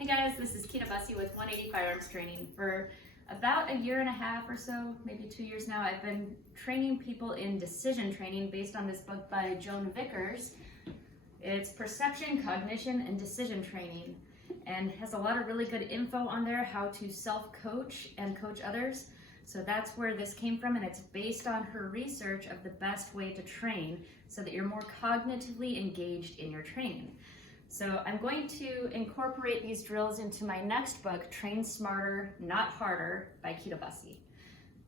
Hey guys, this is Kita Bussey with 180 Firearms Training. For about a year and a half or so, maybe 2 years now, I've been training people in decision training based on this book by Joan Vickers. It's Perception, Cognition, and Decision Training, and has a lot of really good info on there how to self-coach and coach others. So that's where this came from, and it's based on her research of the best way to train so that you're more cognitively engaged in your training. So I'm going to incorporate these drills into my next book, Train Smarter, Not Harder by Kita Bussey.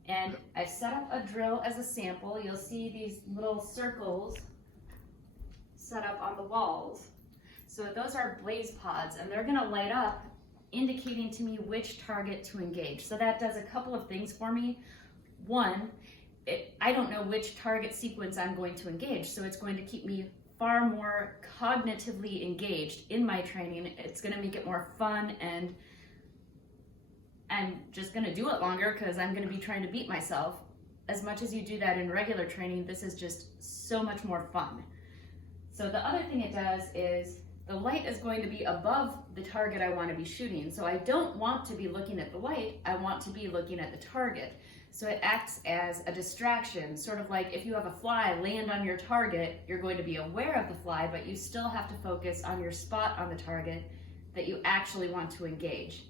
And I've set up a drill as a sample. You'll see these little circles set up on the walls. So those are blaze pods, and they're gonna light up, indicating to me which target to engage. So that does a couple of things for me. One, I don't know which target sequence I'm going to engage, so it's going to keep me far more cognitively engaged in my training. It's going to make it more fun, and I'm just going to do it longer because I'm going to be trying to beat myself. As much as you do that in regular training, this is just so much more fun. So the other thing it does is the light is going to be above the target I want to be shooting. So I don't want to be looking at the light, I want to be looking at the target. So it acts as a distraction, sort of like if you have a fly land on your target, you're going to be aware of the fly, but you still have to focus on your spot on the target that you actually want to engage.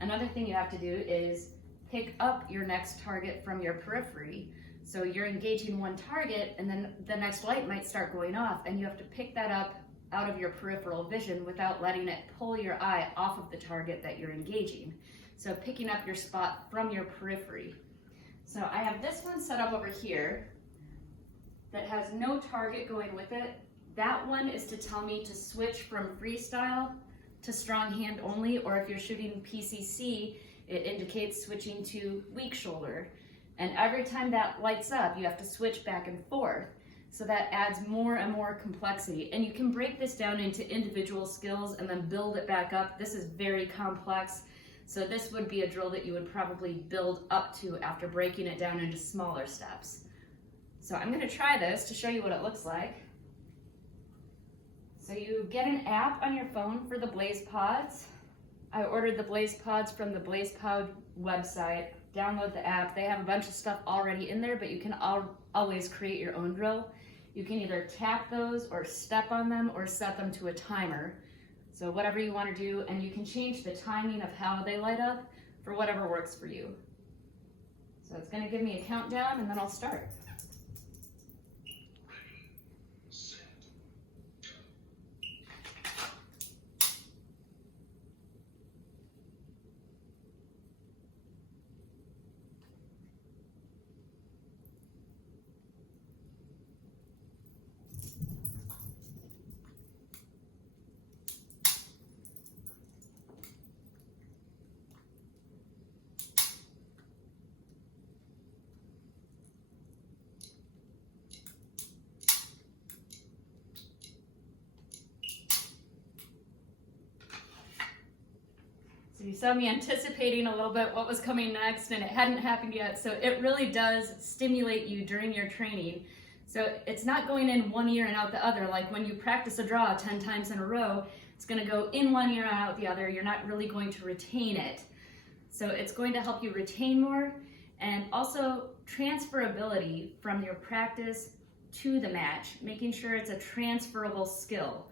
Another thing you have to do is pick up your next target from your periphery. So you're engaging one target, and then the next light might start going off, and you have to pick that up out of your peripheral vision without letting it pull your eye off of the target that you're engaging. So picking up your spot from your periphery. So I have this one set up over here that has no target going with it. That one is to tell me to switch from freestyle to strong hand only, or if you're shooting PCC, it indicates switching to weak shoulder. And every time that lights up, you have to switch back and forth. So that adds more and more complexity. And you can break this down into individual skills and then build it back up. This is very complex. So this would be a drill that you would probably build up to after breaking it down into smaller steps. So I'm going to try this to show you what it looks like. So you get an app on your phone for the Blaze Pods. I ordered the Blaze Pods from the Blaze Pod website. Download the app. They have a bunch of stuff already in there, but you can always create your own drill. You can either tap those or step on them or set them to a timer. So whatever you want to do, and you can change the timing of how they light up for whatever works for you. So it's going to give me a countdown, and then I'll start. So you saw me anticipating a little bit what was coming next, and it hadn't happened yet. So it really does stimulate you during your training. So it's not going in one ear and out the other. Like when you practice a draw 10 times in a row, it's going to go in one ear and out the other. You're not really going to retain it. So it's going to help you retain more, and also transferability from your practice to the match, making sure it's a transferable skill.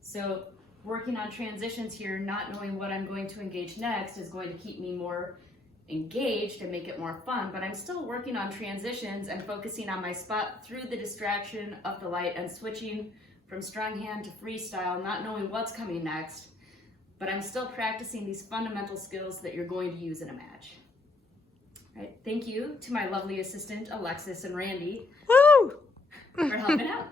So working on transitions here, not knowing what I'm going to engage next is going to keep me more engaged and make it more fun, but I'm still working on transitions and focusing on my spot through the distraction of the light and switching from strong hand to freestyle, not knowing what's coming next, but I'm still practicing these fundamental skills that you're going to use in a match. All right, thank you to my lovely assistant, Alexis and Randy, Woo! for helping out.